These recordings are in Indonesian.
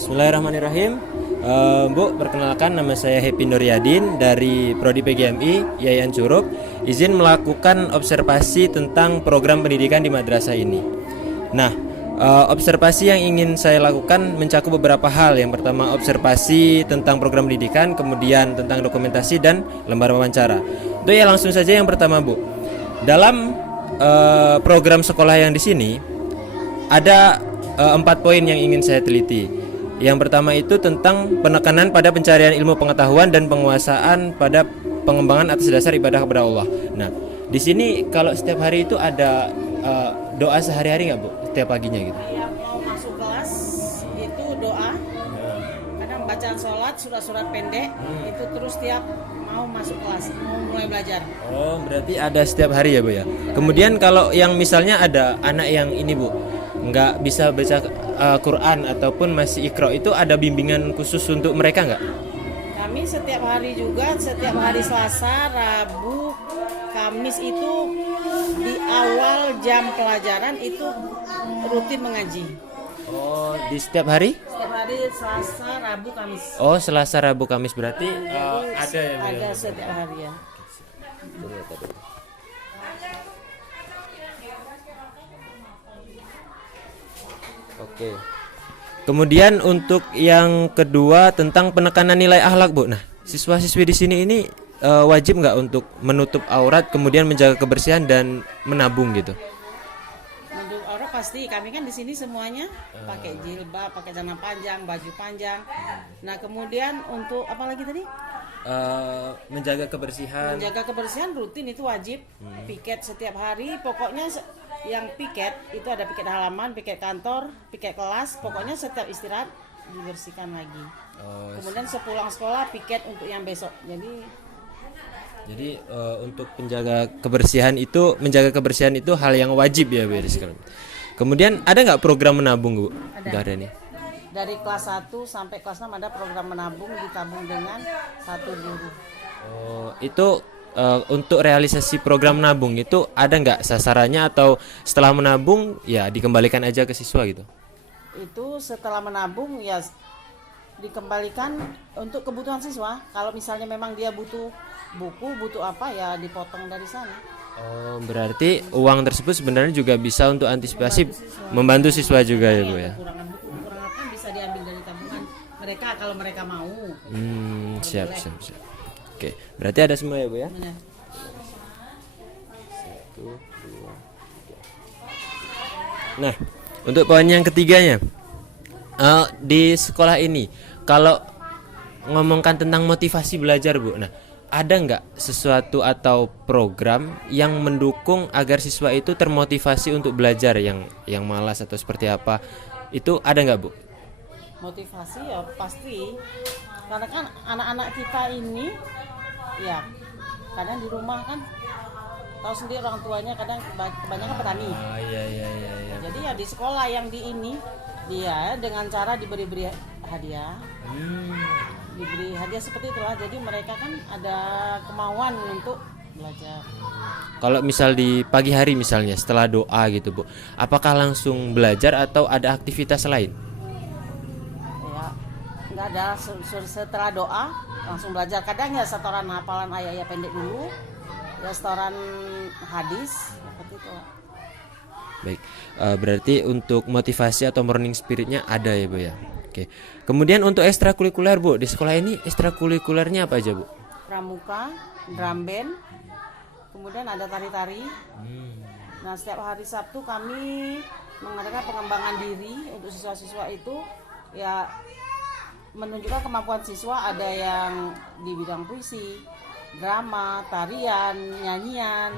Bismillahirrahmanirrahim. Bu, perkenalkan nama saya Happy Nuryadin dari Prodi PGMI Yayan Curug. Izin melakukan observasi tentang program pendidikan di madrasah ini. Nah, observasi yang ingin saya lakukan mencakup beberapa hal. Yang pertama, observasi tentang program pendidikan, kemudian tentang dokumentasi dan lembar wawancara. Itu ya, langsung saja yang pertama, Bu. Dalam program sekolah yang di sini ada 4 poin yang ingin saya teliti. Yang pertama itu tentang penekanan pada pencarian ilmu pengetahuan dan penguasaan pada pengembangan atas dasar ibadah kepada Allah. Nah, di sini kalau setiap hari itu ada doa sehari-hari nggak, Bu? Setiap paginya gitu. Yang mau masuk kelas itu doa. Kadang bacaan sholat, surat-surat pendek itu terus tiap mau masuk kelas, mau mulai belajar. Oh, berarti ada setiap hari ya, Bu ya. Kemudian kalau yang misalnya ada anak yang ini, Bu, nggak bisa baca Quran ataupun masih Iqra, itu ada bimbingan khusus untuk mereka nggak? Kami setiap hari juga, setiap hari Selasa, Rabu, Kamis itu di awal jam pelajaran itu rutin mengaji. Oh, di setiap hari? Setiap hari Selasa, Rabu, Kamis. Oh, Selasa, Rabu, Kamis berarti ada ya, Bu? Ada setiap hari ya. Oke. Kemudian untuk yang kedua tentang penekanan nilai akhlak, Bu. Nah, siswa-siswi di sini ini wajib nggak untuk menutup aurat, kemudian menjaga kebersihan dan menabung gitu? Untuk orang pasti, kami kan di sini semuanya pakai jilbab, pakai celana panjang, baju panjang. Nah, kemudian untuk apa lagi tadi? Menjaga kebersihan. Menjaga kebersihan rutin itu wajib. Piket setiap hari, pokoknya yang piket itu ada piket halaman, piket kantor, piket kelas, pokoknya setiap istirahat dibersihkan lagi. Kemudian sepulang sekolah piket untuk yang besok. Jadi untuk menjaga kebersihan itu hal yang wajib ya, Bu. Kemudian ada nggak program menabung, Bu? Ada. Nggak ada nih. dari kelas 1 sampai kelas 6 ada program menabung, ditabung dengan satu guru. Oh, itu untuk realisasi program menabung itu ada nggak sasarannya, atau setelah menabung ya dikembalikan aja ke siswa gitu? Itu setelah menabung ya dikembalikan untuk kebutuhan siswa. Kalau misalnya memang dia butuh buku, butuh apa ya dipotong dari sana. Oh, berarti uang tersebut sebenarnya juga bisa untuk antisipasi membantu siswa juga ya, Bu ya. Kekurangan buku, kekurangan apa bisa diambil dari tabungan mereka kalau mereka mau. Siap. Oke, berarti ada semua ya, Bu ya. Benar. 1, 2, 3. Nah, untuk poin yang ketiganya, di sekolah ini kalau ngomongkan tentang motivasi belajar, Bu, nah ada nggak sesuatu atau program yang mendukung agar siswa itu termotivasi untuk belajar, yang malas atau seperti apa, itu ada nggak, Bu? Motivasi ya pasti, karena kan anak-anak kita ini ya kadang di rumah kan tahu sendiri orang tuanya kadang kebanyakan petani. Iya. Jadi ya di sekolah yang di ini dia dengan cara diberi hadiah. Diberi hadiah seperti itulah, jadi mereka kan ada kemauan untuk belajar. Kalau misal di pagi hari misalnya setelah doa gitu, Bu, apakah langsung belajar atau ada aktivitas lain? Ya nggak ada, setelah doa langsung belajar. Kadang ya setoran hafalan ayat-ayat pendek dulu, ya setoran hadis seperti itu. Baik, berarti untuk motivasi atau morning spiritnya ada ya, Bu ya. Oke. Kemudian untuk ekstrakurikuler, Bu, di sekolah ini ekstrakurikulernya apa aja, Bu? Pramuka, drum band, kemudian ada tari-tari. Nah, setiap hari Sabtu kami mengadakan pengembangan diri untuk siswa-siswa itu ya menunjukkan kemampuan siswa, ada yang di bidang puisi, drama, tarian, nyanyian,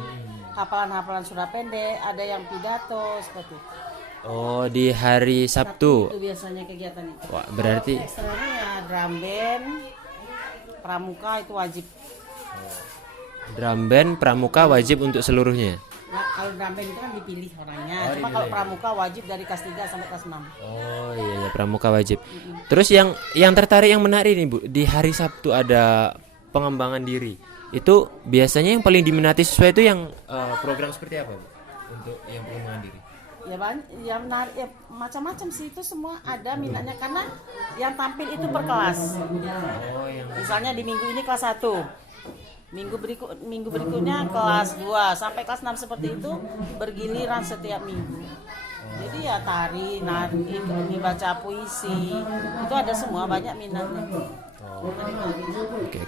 hafalan-hafalan surat pendek, ada yang pidato seperti itu. Oh, di hari Sabtu. Itu biasanya kegiatan itu. Wah, berarti Ekstranya ya drum band, pramuka itu wajib. drum band, pramuka wajib untuk seluruhnya. Nah, kalau drum band itu kan dipilih orangnya. Cuma kalau pramuka wajib dari kelas 3 sampai kelas 6. Oh iya, pramuka wajib. Terus yang tertarik, yang menarik nih, Bu, di hari Sabtu ada pengembangan diri. Itu biasanya yang paling diminati siswa itu yang program seperti apa, Bu? Untuk yang pengembangan diri. Ya macam-macam sih, itu semua ada minatnya karena yang tampil itu per kelas. Oh, yang Misalnya di minggu ini kelas 1, minggu berikutnya kelas 2 sampai kelas 6 seperti itu, bergiliran setiap minggu. Jadi ya tari, nari, baca puisi, itu ada semua, banyak minatnya. Oke.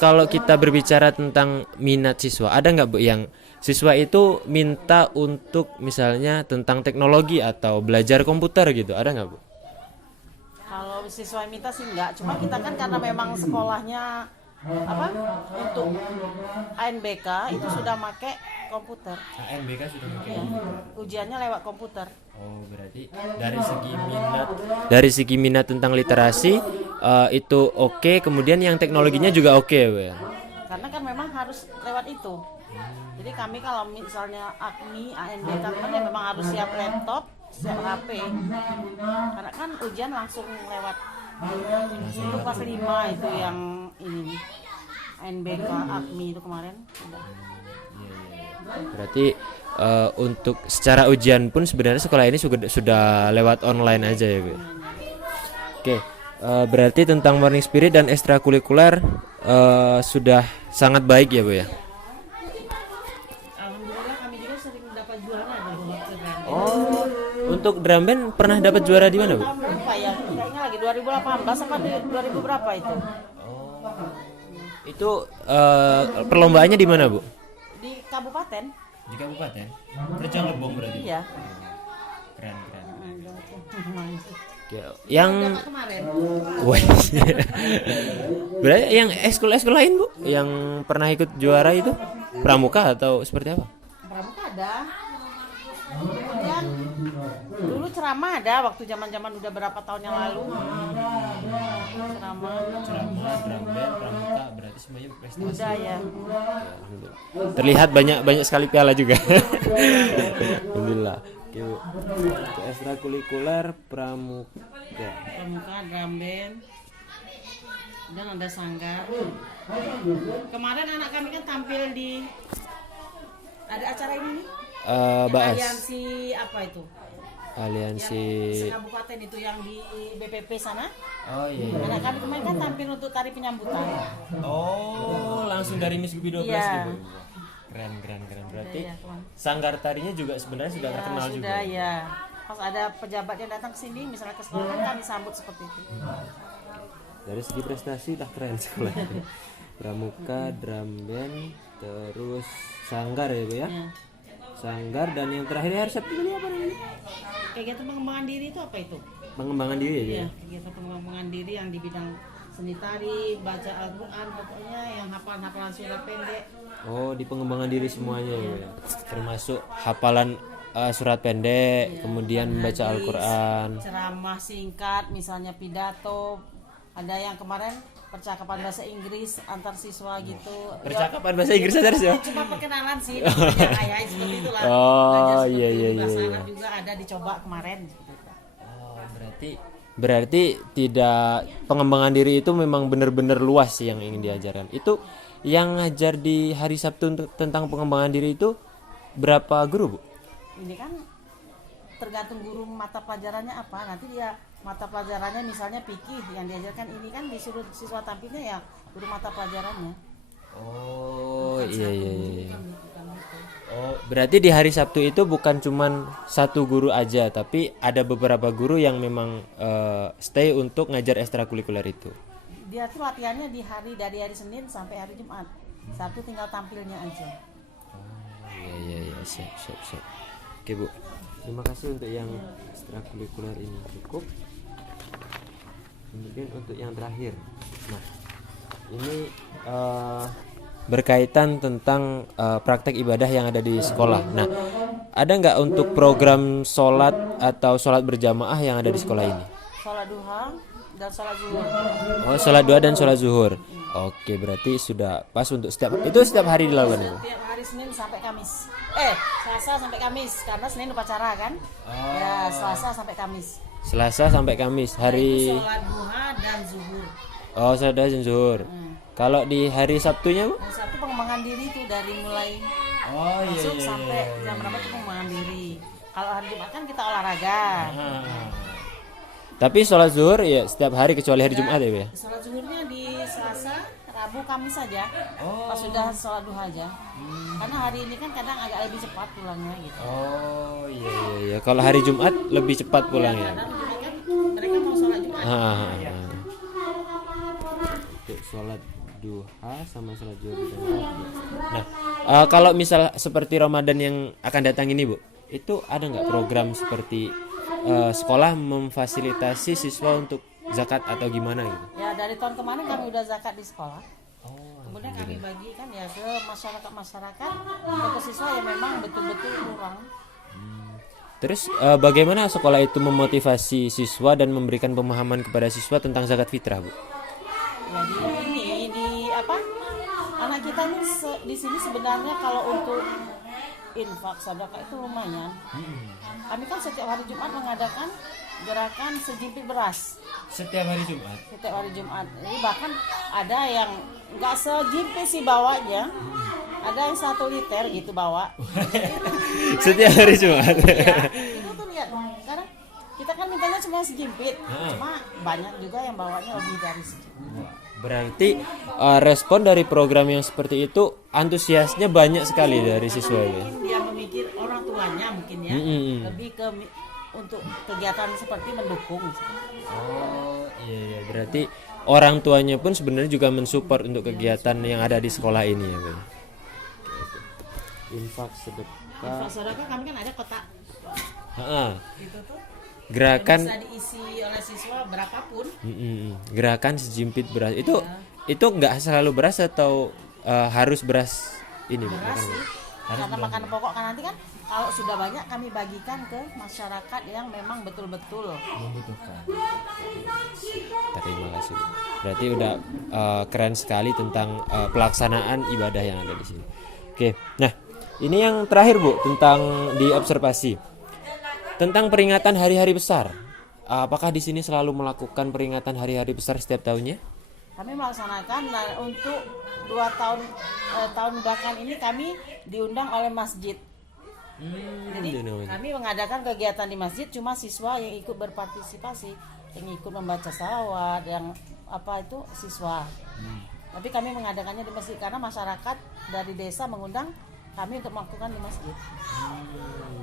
Kalau kita berbicara tentang minat siswa, ada nggak Bu yang siswa itu minta untuk misalnya tentang teknologi atau belajar komputer gitu, ada nggak Bu? Kalau siswa minta sih enggak, cuma kita kan karena memang sekolahnya untuk ANBK itu sudah pakai komputer. ANBK sudah pakai. Ya, ujiannya lewat komputer. Oh, berarti dari segi minat tentang literasi itu oke, kemudian yang teknologinya juga oke Bu ya. Karena kan memang harus lewat itu. Jadi kami kalau misalnya ANBK kan ya memang harus siap laptop, siap HP. Karena kan ujian langsung lewat itu kelas 5 itu yang ini ANBK AKMI itu kemarin udah. Berarti untuk secara ujian pun sebenarnya sekolah ini sudah lewat online aja ya Bu. Oke, berarti tentang morning spirit dan ekstrakurikuler sudah sangat baik ya Bu ya. Alhamdulillah kami juga sering dapat juara di Oh, untuk drum band pernah dapat juara di mana Bu? tahun berapa ya? Kayaknya lagi 2018 apa 2000 berapa itu? Itu perlombaannya di mana Bu? Di kabupaten. Di kabupaten. Kerjaan Lebong berarti. Iya. Keren. Oke, Dapat yang kemarin. wah. Berarti yang ekskul lain Bu, yang pernah ikut juara itu pramuka atau seperti apa? Pramuka ada. Kemudian dulu ceramah ada waktu zaman-zaman udah berapa tahun yang lalu. Ceramah Drum band, pramuka, berarti semuanya prestasi. udah ya. Terlihat banyak sekali piala juga. Alhamdulillah. Oke, Bu. Untuk ekstrakurikuler pramuka. Pramuka, drum band, dan ada sanggar. Kemarin anak kami kan tampil di ada acara ini nih. Yang Baas. aliansi apa itu? Aliansi. Yang kabupaten itu yang di BPP sana. Oh iya. Anak kami kemarin kan tampil untuk tari penyambutan. Oh, langsung dari Miss Gubi 12 Iya. gitu. Keren. Berarti Iya, teman. sanggar tarinya juga sebenarnya sudah terkenal juga. Sudah ya. Pas ada pejabat yang datang ke sini, misalnya ke sekolah kan kami sambut seperti itu. Dari segi prestasi udah keren sekolah ini. Pramuka, drum band, terus sanggar ya Bu ya. Ya. Sanggar dan yang terakhir hari Sabtu ini apa namanya? Kegiatan pengembangan diri itu apa itu? Pengembangan diri ya. Iya, kegiatan pengembangan diri yang di bidang seni tari, baca Al-Quran, pokoknya yang hafalan surat pendek. Oh, di pengembangan diri semuanya ya Bu ya. Termasuk hafalan surat pendek, kemudian membaca Hadis, Al-Quran. ceramah singkat, misalnya pidato. Ada yang kemarin percakapan bahasa Inggris antar siswa gitu. Percakapan bahasa Inggris aja ya. Cuma perkenalan sih, kayak seperti itulah. Oh, Belajar seperti iya, itu. iya, Bahasa iya. Arab juga ada dicoba kemarin seperti itu. Oh, berarti tidak, pengembangan diri itu memang benar-benar luas sih yang ingin diajarkan. Itu yang ngajar di hari Sabtu untuk tentang pengembangan diri itu berapa guru Bu? Ini kan tergantung guru mata pelajarannya apa. Nanti dia mata pelajarannya misalnya fikih yang diajarkan, ini kan disuruh siswa tampilnya ya guru mata pelajarannya. Oh iya. Oh, berarti di hari Sabtu itu bukan cuman satu guru aja, tapi ada beberapa guru yang memang stay untuk ngajar ekstrakurikuler itu. Dia tuh latihannya dari hari Senin sampai hari Jumat. Sabtu tinggal tampilnya aja. Iya, siap. Oke Bu, terima kasih untuk yang ekstrakurikuler ini cukup. Kemudian untuk yang terakhir, nah ini berkaitan tentang praktek ibadah yang ada di sekolah. Nah, ada nggak untuk program sholat atau sholat berjamaah yang ada di sekolah ini? Sholat duha dan sholat zuhur. Oh, sholat duha dan sholat zuhur. Oke, berarti sudah pas untuk setiap hari dilakukan ya? Setiap hari Senin sampai Kamis. Selasa sampai Kamis karena Senin upacara kan? Ya, Selasa sampai Kamis. Selasa sampai Kamis hari. Itu sholat duha dan zuhur. Oh, sholat duha dan zuhur. Kalau di hari Sabtunya Bu? Hari Sabtu pengembangan diri itu dari mulai Oh masuk sampai jam berapa itu pengembangan diri. Kalau hari Jumat kan kita olahraga. Tapi sholat zuhur ya setiap hari kecuali hari Jumat ya Bu ya? Sholat zuhurnya di Selasa, Rabu, Kamis saja. Pas sudah sholat duha aja. Karena hari ini kan kadang agak lebih cepat pulangnya gitu. Oh iya. Kalau hari Jumat lebih cepat pulang ya? Kadang Jumat kan mereka mau sholat Jumat. Untuk sholat duha sama sholat zuhur. Nah, kalau misal seperti Ramadan yang akan datang ini Bu, itu ada nggak program seperti sekolah memfasilitasi siswa untuk zakat atau gimana gitu? Ya dari tahun kemarin kami udah zakat di sekolah. Kemudian kami bagikan ya ke masyarakat atau ke siswa yang memang betul-betul kurang. Terus bagaimana sekolah itu memotivasi siswa dan memberikan pemahaman kepada siswa tentang zakat fitrah Bu? Ya di apa? Anak kita ini di sini sebenarnya kalau untuk infak sedekah itu lumayan. Kami kan setiap hari Jumat mengadakan gerakan sejimpit beras. Setiap hari Jumat. Setiap hari Jumat. Ini bahkan ada yang nggak sejimpit sih bawanya. Ada yang 1 liter gitu bawa. Setiap hari Jumat. Ya, itu tuh lihat. Sekarang kita kan mintanya cuma sejimpit. Cuma banyak juga yang bawanya lebih dari sejimpit. Berarti respon dari program yang seperti itu antusiasnya banyak sekali dari siswa ya. Mungkin dia memikir orang tuanya mungkin ya. Lebih ke untuk kegiatan seperti mendukung. Oh iya. Berarti orang tuanya pun sebenarnya juga mensupport untuk kegiatan yang ada di sekolah ini ya Bu. Infak sedekah. Infak sedekah kami kan ada kotak. Itu tuh Gerakan bisa diisi oleh siswa berapapun. Gerakan sejimpit beras itu nggak selalu beras atau harus beras ini Bu? Beras sih. Karena makanan pokok kan nanti kan kalau sudah banyak kami bagikan ke masyarakat yang memang betul-betul membutuhkan. Terima kasih Bu. Berarti udah keren sekali tentang pelaksanaan ibadah yang ada di sini. Oke, nah ini yang terakhir Bu tentang di observasi. Tentang peringatan hari-hari besar, apakah di sini selalu melakukan peringatan hari-hari besar setiap tahunnya? Kami melaksanakan untuk 2 tahun belakang ini kami diundang oleh masjid. Jadi kami mengadakan kegiatan di masjid, cuma siswa yang ikut berpartisipasi, yang ikut membaca salawat, yang apa itu siswa. Tapi kami mengadakannya di masjid karena masyarakat dari desa mengundang kami untuk melakukan di masjid.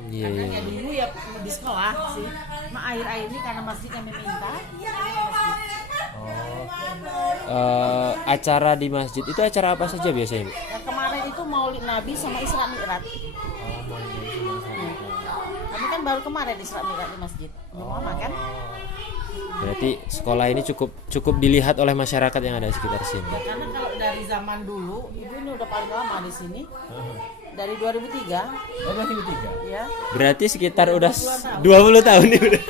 Karena ya dulu ya di sekolah sih. Akhir-akhir ini karena masjid yang meminta. Acara di masjid itu acara apa saja biasanya? Yang kemarin itu Maulid Nabi sama Isra Mi'raj. Kami kan baru kemarin Isra Mi'raj di masjid. Belum lama kan? Berarti sekolah ini cukup dilihat oleh masyarakat yang ada di sekitar sini. Ya, karena kalau dari zaman dulu, ibu ini udah paling lama di sini. Dari 2003. Oh, 2003. Ya. Berarti sekitar udah 20 tahun nih udah.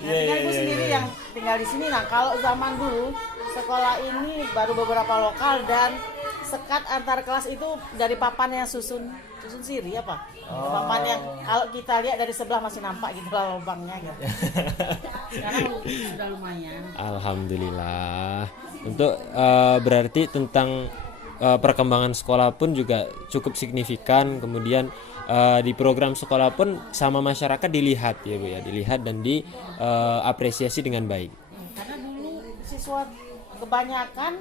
Tinggal ibu sendiri yang tinggal di sini. Nah, kalau zaman dulu sekolah ini baru beberapa lokal dan sekat antar kelas itu dari papan yang susun siri apa? Papan yang kalau kita lihat dari sebelah masih nampak gitu lah lubangnya gitu. Sekarang sudah lumayan. Alhamdulillah. Untuk berarti tentang perkembangan sekolah pun juga cukup signifikan. Kemudian di program sekolah pun sama masyarakat dilihat ya Bu ya, dilihat dan diapresiasi dengan baik. Karena dulu siswa kebanyakan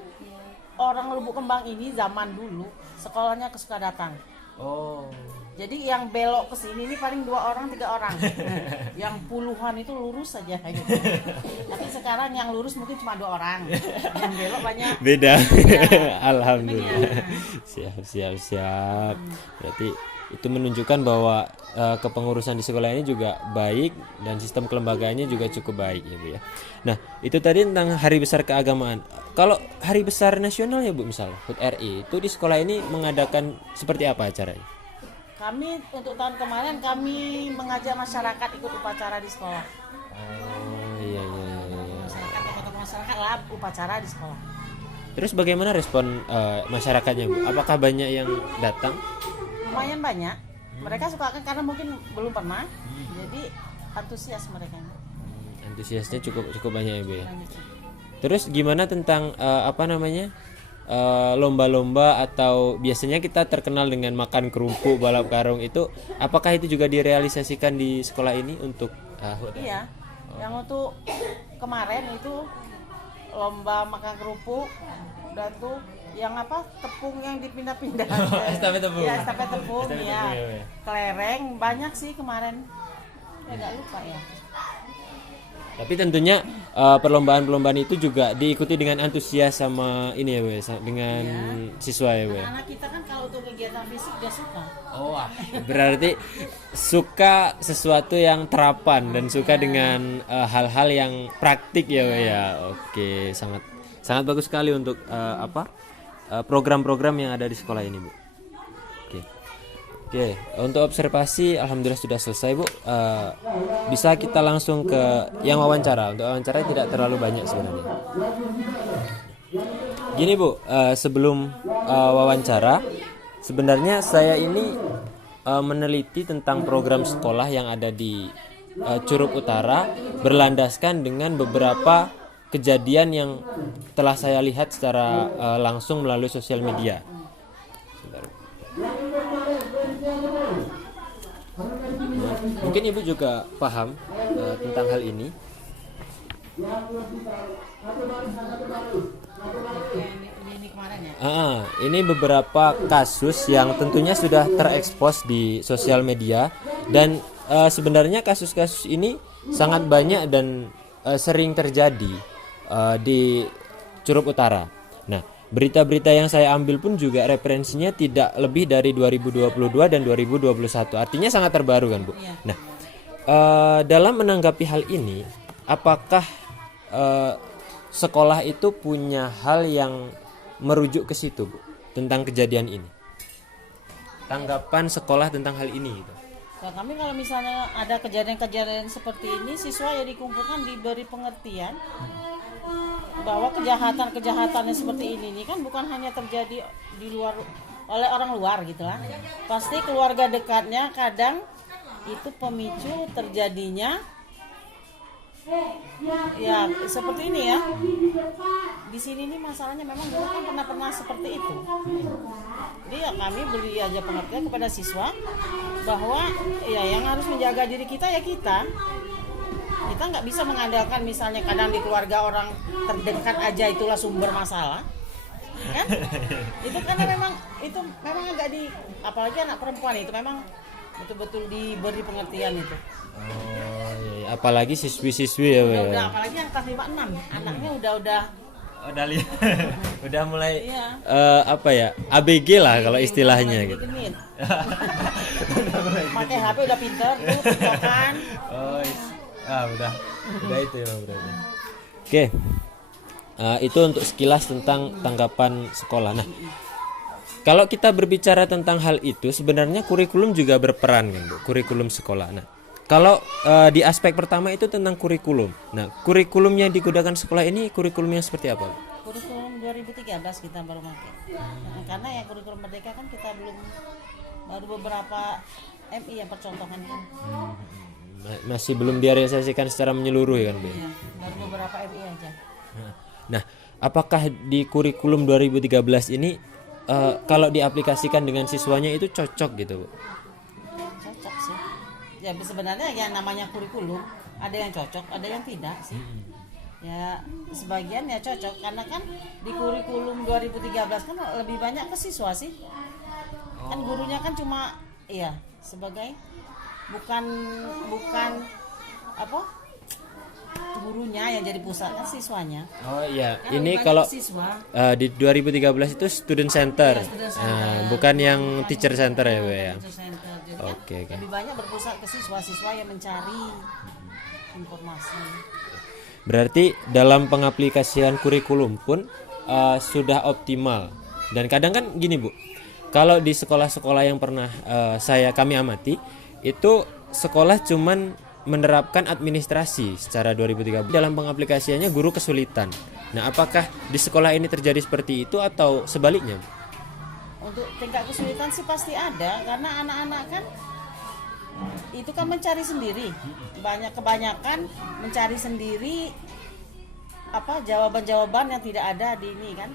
orang Lubuk Kembang ini zaman dulu sekolahnya kesuka datang. Oh. Jadi yang belok ke sini ini paling 2 orang 3 orang. Yang puluhan itu lurus saja gitu. Tapi sekarang yang lurus mungkin cuma 2 orang. Yang belok banyak. Beda. Ya. Alhamdulillah. Siap. Berarti itu menunjukkan bahwa kepengurusan di sekolah ini juga baik dan sistem kelembagaannya juga cukup baik ya Bu ya. Nah, itu tadi tentang hari besar keagamaan. Kalau hari besar nasional ya Bu, misalnya HUT RI, itu di sekolah ini mengadakan seperti apa acaranya? Kami untuk tahun kemarin kami mengajak masyarakat ikut upacara di sekolah. Oh iya. Masyarakat lah upacara di sekolah. Terus bagaimana respon masyarakatnya Bu? Apakah banyak yang datang? Lumayan banyak. Mereka suka kan karena mungkin belum pernah. Jadi antusias mereka. Antusiasnya cukup banyak ya Bu ya. Terus gimana tentang lomba-lomba atau biasanya kita terkenal dengan makan kerupuk, balap karung itu, apakah itu juga direalisasikan di sekolah ini untuk Iya, yang untuk kemarin itu lomba makan kerupuk, udah tuh yang apa tepung yang dipindah-pindah. Estafet tepung. Ya, estafet tepung Estafet ya. tepung, ya. Kelereng banyak sih kemarin. Ya nggak lupa ya. Tapi tentunya perlombaan-perlombaan itu juga diikuti dengan antusias sama ini ya, We, dengan siswa ya, We. Anak kita kan kalau untuk kegiatan fisik dia suka. Oh, berarti suka sesuatu yang terapan dan suka dengan hal-hal yang praktik ya, We, ya. Oke, sangat sangat bagus sekali untuk program-program yang ada di sekolah ini, Bu. Oke, untuk observasi alhamdulillah sudah selesai, Bu. Bisa kita langsung ke yang wawancara. Untuk wawancara tidak terlalu banyak sebenarnya. Gini, Bu, sebelum wawancara, sebenarnya saya ini meneliti tentang program sekolah yang ada di Curup Utara berlandaskan dengan beberapa kejadian yang telah saya lihat secara langsung melalui sosial media. Mungkin Ibu juga paham tentang hal ini. Ini kemarin ya. Ini beberapa kasus yang tentunya sudah terekspos di sosial media dan sebenarnya kasus-kasus ini sangat banyak dan sering terjadi di Curup Utara. Nah, berita-berita yang saya ambil pun juga referensinya tidak lebih dari 2022 dan 2021. Artinya sangat terbaru kan, Bu? Iya. Nah, dalam menanggapi hal ini, apakah sekolah itu punya hal yang merujuk ke situ, Bu, tentang kejadian ini? Tanggapan sekolah tentang hal ini gitu. Nah, kami kalau misalnya ada kejadian-kejadian seperti ini, siswa yang dikumpulkan diberi pengertian bahwa kejahatan-kejahatan yang seperti ini kan bukan hanya terjadi di luar oleh orang luar gitu lah. Pasti keluarga dekatnya kadang itu pemicu terjadinya ya seperti ini ya. Di sini nih masalahnya memang dulu kan pernah seperti itu. Jadi ya kami beri aja pengertian kepada siswa bahwa ya yang harus menjaga diri kita ya kita. Kita nggak bisa mengandalkan misalnya kadang di keluarga orang terdekat aja itulah sumber masalah, kan? Itu karena memang agak apalagi anak perempuan itu memang betul-betul diberi pengertian itu. Oh, iya. Apalagi siswi-siswi ya, We. Udah apalagi yang kelas 5-6 anaknya udah lihat. Udah mulai iya. ABG lah kalau istilahnya gitu. Pakai HP udah pinter tuh TikTokan. Udah itu ya berarti. Oke. Itu untuk sekilas tentang tanggapan sekolah. Nah, kalau kita berbicara tentang hal itu, sebenarnya kurikulum juga berperan kan, Bu? Kurikulum sekolah. Nah, kalau di aspek pertama itu tentang kurikulum. Nah, kurikulum yang digunakan sekolah ini kurikulumnya seperti apa, Bu? Kurikulum 2013 kita baru pakai. Nah, karena yang kurikulum merdeka kan kita baru beberapa MI yang percontohan kan. Masih belum direalisasikan secara menyeluruh ya kan, Bu? Iya, baru beberapa MI aja. Nah, apakah di kurikulum 2013 ini kalau diaplikasikan dengan siswanya itu cocok gitu, Bu? Cocok sih. Ya sebenarnya yang namanya kurikulum ada yang cocok, ada yang tidak sih. Ya sebagian ya cocok karena kan di kurikulum 2013 kan lebih banyak ke siswa sih. Kan gurunya kan cuma sebagai bukan gurunya yang jadi pusat kan siswanya. Oh iya, Kan ini lebih kalau banyak siswa. di 2013 itu student center, Ya, student center. Bukan yang teacher center ya, Bu ya. Teacher center. Jadi Oke. kan lebih banyak berpusat ke siswa-siswa yang mencari informasi. Berarti dalam pengaplikasian kurikulum pun sudah optimal. Dan kadang kan gini, Bu, kalau di sekolah-sekolah yang pernah kami amati, itu sekolah cuman menerapkan administrasi secara 2013. Dalam pengaplikasiannya guru kesulitan. Nah, apakah di sekolah ini terjadi seperti itu atau sebaliknya, Bu? Untuk tingkat kesulitan sih pasti ada karena anak-anak kan itu kan mencari sendiri. Kebanyakan mencari sendiri jawaban-jawaban yang tidak ada di ini kan.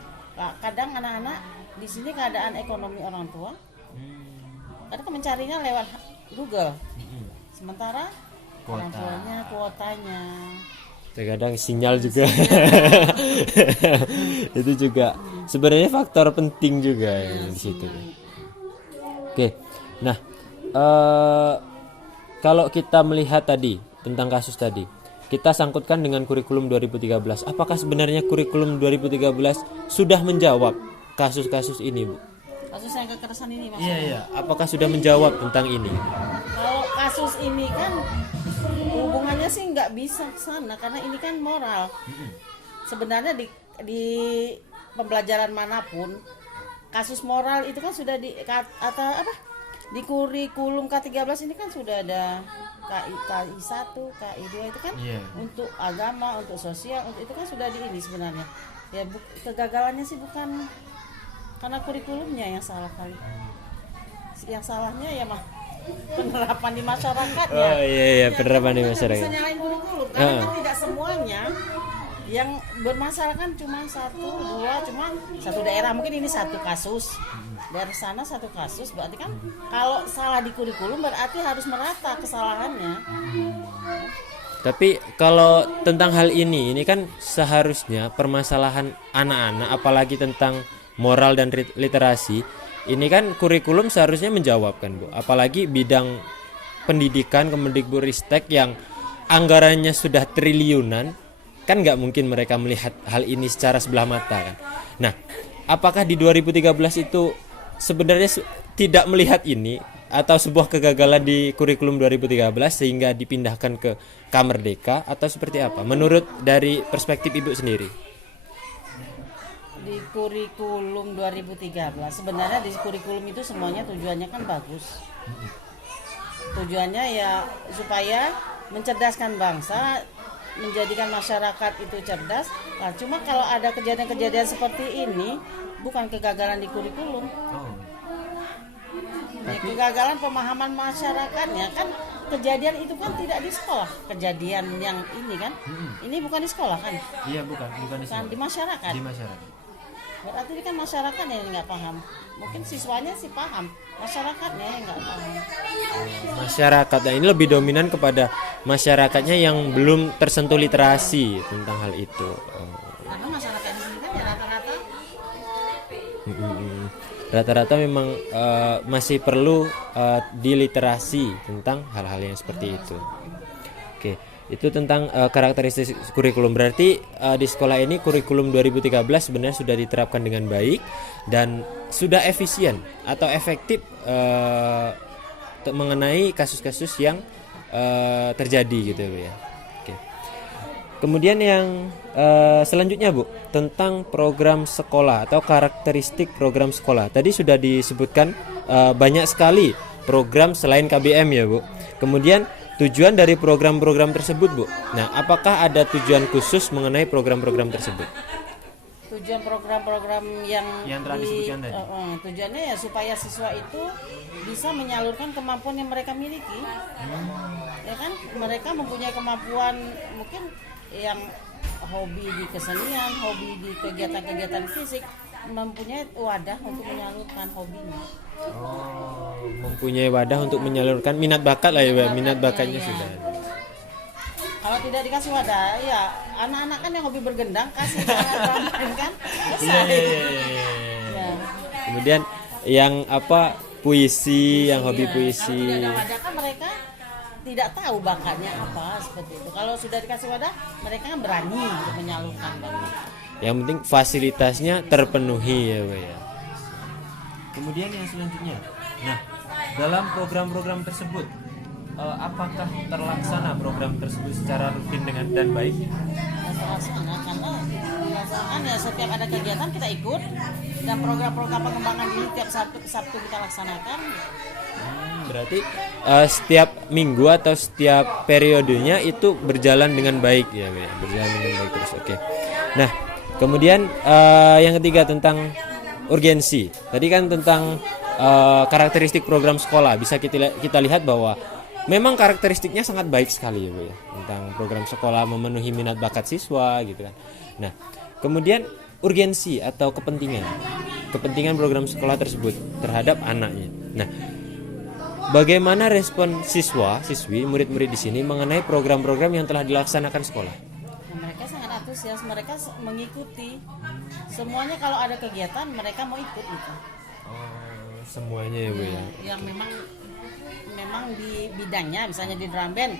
kadang anak-anak di sini keadaan ekonomi orang tua kadang mencarinya lewat Google, sementara orang tuanya kuotanya. Terkadang sinyal juga. Itu juga sebenarnya faktor penting juga ya, di situ. Oke, nah kalau kita melihat tadi tentang kasus tadi, kita sangkutkan dengan kurikulum 2013. Apakah sebenarnya kurikulum 2013 sudah menjawab kasus-kasus ini, Bu? Kasus yang kekerasan ini Mas. Iya. Apakah sudah menjawab tentang ini? Kalau kasus ini kan hubungannya sih nggak bisa ke sana karena ini kan moral. Sebenarnya di pembelajaran manapun kasus moral itu kan sudah di kurikulum K13 ini kan sudah ada KI 1, KI 2 itu kan untuk agama, untuk sosial, untuk itu kan sudah di ini sebenarnya. Ya kegagalannya sih bukan karena kurikulumnya yang salah kali. Yang salahnya ya mah penerapan di masyarakatnya. Oh iya, penerapan di masyarakat. Bisa nyalain kurikulum karena kan tidak semuanya yang bermasalah kan cuma cuma satu daerah, mungkin ini satu kasus. Dari sana satu kasus, berarti kan kalau salah di kurikulum berarti harus merata kesalahannya. Tapi kalau tentang hal ini kan seharusnya permasalahan anak-anak, apalagi tentang moral dan literasi, ini kan kurikulum seharusnya menjawab kan, Bu. Apalagi bidang pendidikan Kemendikbudristek yang anggarannya sudah triliunan, kan nggak mungkin mereka melihat hal ini secara sebelah mata kan. Nah, apakah di 2013 itu sebenarnya tidak melihat ini atau sebuah kegagalan di kurikulum 2013 sehingga dipindahkan ke K-Merdeka atau seperti apa? Menurut dari perspektif Ibu sendiri? Di kurikulum 2013 sebenarnya di kurikulum itu semuanya tujuannya kan bagus. Tujuannya ya supaya mencerdaskan bangsa, menjadikan masyarakat itu cerdas. Nah, cuma kalau ada kejadian-kejadian seperti ini bukan kegagalan di kurikulum. Kegagalan pemahaman masyarakatnya kan kejadian itu kan tidak di sekolah, kejadian yang ini kan. Ini bukan di sekolah kan? Iya, bukan di sekolah. Di masyarakat. Di masyarakat. Berarti ini kan masyarakatnya yang nggak paham. Mungkin siswanya sih paham, masyarakatnya yang nggak paham. Masyarakat, nah ini lebih dominan kepada masyarakatnya yang belum tersentuh literasi tentang hal itu. Karena masyarakat di sini kan ya rata-rata memang masih perlu diliterasi tentang hal-hal yang seperti itu. Oke, itu tentang karakteristik kurikulum. Berarti di sekolah ini kurikulum 2013 sebenarnya sudah diterapkan dengan baik dan sudah efisien atau efektif mengenai kasus-kasus yang terjadi gitu ya. Oke. Kemudian yang selanjutnya, Bu, tentang program sekolah atau karakteristik program sekolah. Tadi sudah disebutkan banyak sekali program selain KBM ya, Bu. Kemudian tujuan dari program-program tersebut, Bu. Nah, apakah ada tujuan khusus mengenai program-program tersebut? Tujuan program-program yang telah disebutkan tadi. Tujuannya ya supaya siswa itu bisa menyalurkan kemampuan yang mereka miliki. Ya kan, mereka mempunyai kemampuan mungkin yang hobi di kesenian, hobi di kegiatan-kegiatan fisik, mempunyai wadah untuk menyalurkan hobinya. Mempunyai wadah untuk menyalurkan minat bakat lah ya, minat bakatnya sudah. Kalau tidak dikasih wadah, ya anak-anak kan yang hobi bergendang kasih ramen kan, selesai. Ya. Kemudian yang puisi, yang hobi puisi. Kalau tidak ada wadah kan mereka tidak tahu bakatnya apa seperti itu. Kalau sudah dikasih wadah, mereka kan berani untuk menyalurkan bakat. Yang penting fasilitasnya terpenuhi ya, Bu ya. Kemudian yang selanjutnya, nah dalam program-program tersebut, apakah terlaksana program tersebut secara rutin dan baik? Terlaksana karena kan ya setiap ada kegiatan kita ikut dan program-program pengembangan ini tiap Sabtu kita laksanakan. Berarti setiap minggu atau setiap periodenya itu berjalan dengan baik ya, Bu ya? Berjalan dengan baik terus. Oke. Nah, kemudian yang ketiga tentang urgensi. Tadi kan tentang karakteristik program sekolah. Bisa kita lihat bahwa memang karakteristiknya sangat baik sekali ya, Bu ya. Tentang program sekolah memenuhi minat bakat siswa gitu kan. Nah, kemudian urgensi atau kepentingan program sekolah tersebut terhadap anaknya. Nah, bagaimana respon siswi, murid-murid di sini mengenai program-program yang telah dilaksanakan sekolah? Nah, mereka sangat antusias, mereka mengikuti semuanya. Kalau ada kegiatan mereka mau ikut gitu. Semuanya ya Bu ya. Yang memang di bidangnya, misalnya di drum band,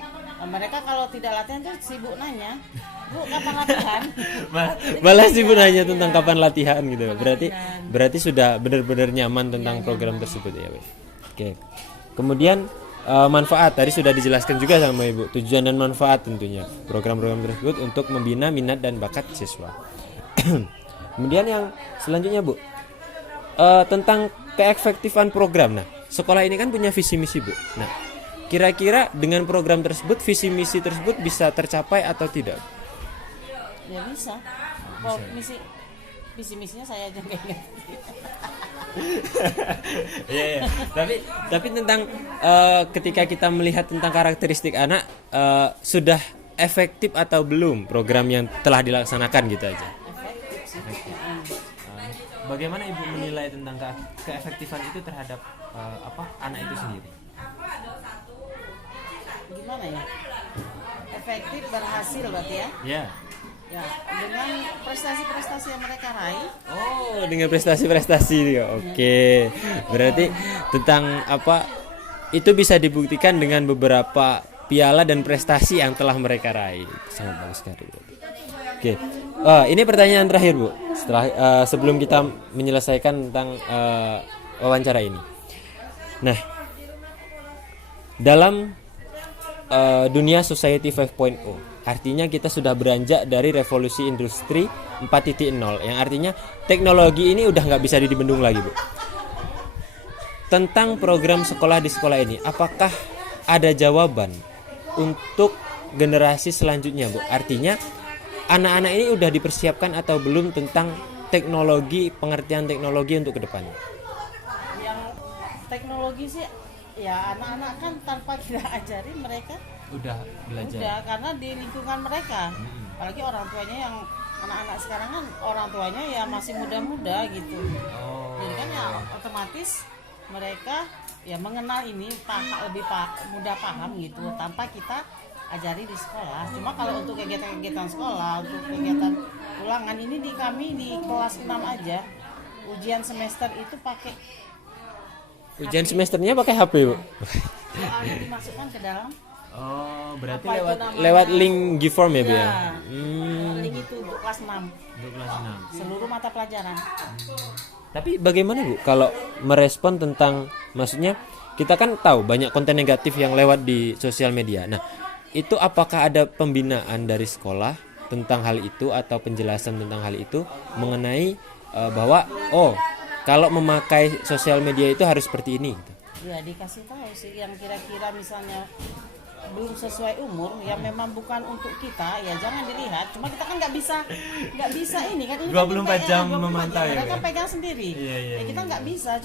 mereka kalau tidak latihan tuh sibuk nanya, Bu kapan latihan? Malah sibuk nanya tentang kapan latihan gitu. Berarti sudah benar-benar nyaman tentang program tersebut ya Bu. Oke. Kemudian manfaat tadi sudah dijelaskan juga sama Ibu, tujuan dan manfaat tentunya program-program tersebut untuk membina minat dan bakat siswa. Kemudian yang selanjutnya Bu, tentang keefektifan program. Nah, sekolah ini kan punya visi misi Bu. Nah, kira-kira dengan program tersebut visi misi tersebut bisa tercapai atau tidak? Ya bisa. Visi misinya saya aja nggak ngerti. Iya. Tapi tentang ketika kita melihat tentang karakteristik anak, sudah efektif atau belum program yang telah dilaksanakan gitu aja. Efektif sih. Bagaimana Ibu menilai tentang keefektifan itu terhadap anak itu sendiri? Gimana ya? Efektif, berhasil berarti ya? Ya. Ya, dengan prestasi-prestasi yang mereka raih. Oh, dengan prestasi-prestasi. Oke. Berarti tentang itu bisa dibuktikan dengan beberapa piala dan prestasi yang telah mereka raih. Sangat bagus sekali. Oke. Ini pertanyaan terakhir Bu. Sebelum kita menyelesaikan tentang wawancara ini. Nah, dalam dunia society 5.0, artinya kita sudah beranjak dari revolusi industri 4.0, yang artinya teknologi ini udah nggak bisa dibendung lagi Bu. Tentang program sekolah di sekolah ini, apakah ada jawaban untuk generasi selanjutnya Bu? Artinya anak-anak ini udah dipersiapkan atau belum tentang teknologi, pengertian teknologi untuk kedepannya? Yang teknologi sih ya anak-anak kan tanpa kita ajari mereka Udah belajar. udah, karena di lingkungan mereka. Apalagi orang tuanya yang anak-anak sekarang kan orang tuanya ya masih muda-muda gitu. Jadi kan ya otomatis mereka ya mengenal ini lebih mudah paham gitu tanpa kita ajari di sekolah. Cuma kalau untuk kegiatan-kegiatan sekolah, untuk kegiatan ulangan ini kami di kelas 6 aja ujian semester itu pakai Ujian semesternya pakai HP Bu? dimasukkan ke dalam. Oh, berarti Apa itu namanya? lewat link Giform ya Bu ya? Ya, link itu untuk kelas 6 Untuk kelas 6. seluruh mata pelajaran. Tapi bagaimana Bu kalau merespon tentang, maksudnya kita kan tahu banyak konten negatif yang lewat di sosial media. Nah, itu apakah ada pembinaan dari sekolah tentang hal itu atau penjelasan tentang hal itu mengenai bahwa kalau memakai sosial media itu harus seperti ini gitu? Ya dikasih tahu sih yang kira-kira misalnya belum sesuai umur, ya memang bukan untuk kita, ya jangan dilihat. Cuma kita kan nggak bisa ini kan ini 24 jam 24 memantau ya, mereka Bu? pegang sendiri. Iya, Kita nggak bisa,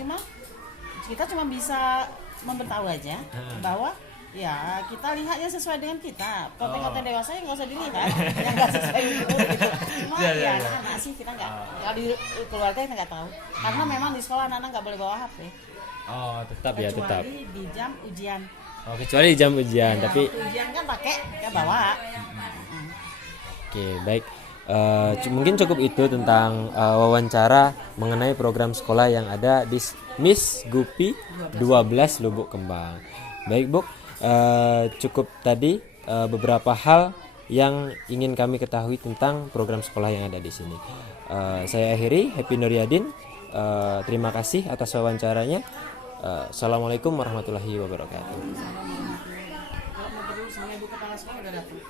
kita cuma bisa memberitahu aja bahwa ya kita lihatnya sesuai dengan kita. Konten-konten dewasa yang nggak usah dilihat, yang nggak sesuai umur gitu. Cuma Iya. anak sih kita nggak, kalau di keluarga kita nggak tahu. Karena memang di sekolah anak-anak nggak boleh bawa HP. Oh, tetap ya, tetap. Kecuali di jam ujian. Oh, kecuali di jam ujian, Ya, tapi waktu ujian kan pakai, kan bawa. oke, baik. Mungkin cukup itu tentang wawancara mengenai program sekolah yang ada di Miss Gupi 12 Lubuk Kembang. Baik Bu, cukup tadi beberapa hal yang ingin kami ketahui tentang program sekolah yang ada di sini. Saya akhiri, Happy Nuryadin. Terima kasih atas wawancaranya. Assalamualaikum warahmatullahi wabarakatuh. Kalau mau berdua sama ibu kepala sekolah udah datang.